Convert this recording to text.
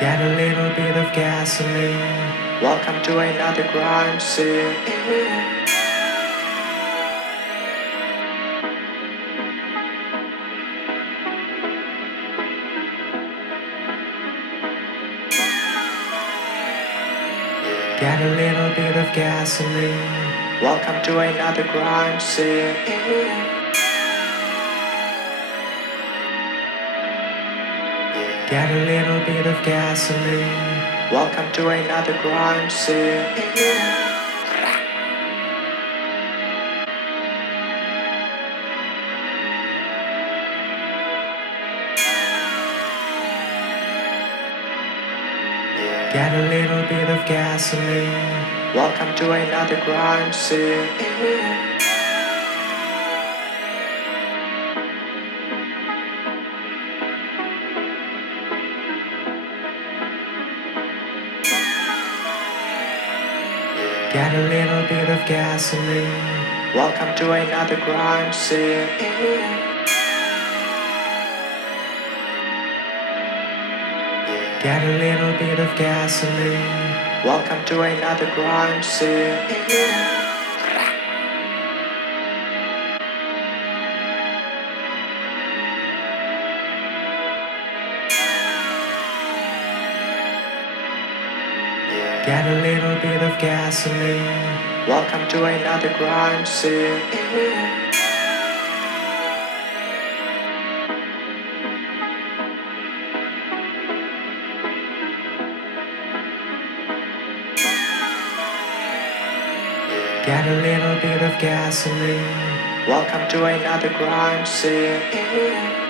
Get a little bit of gasoline. Welcome to another crime scene. Get a little bit of gasoline. Welcome to another crime scene. Get a little bit of gasoline. Welcome to another crime scene. Get a little bit of gasoline. Welcome to another crime scene. Get a little bit of gasoline. Welcome to another crime scene. Get a little bit of gasoline. Welcome to another crime scene. Get a little bit of gasoline. Welcome to another crime scene. Get a little bit of gasoline. Welcome to another crime scene.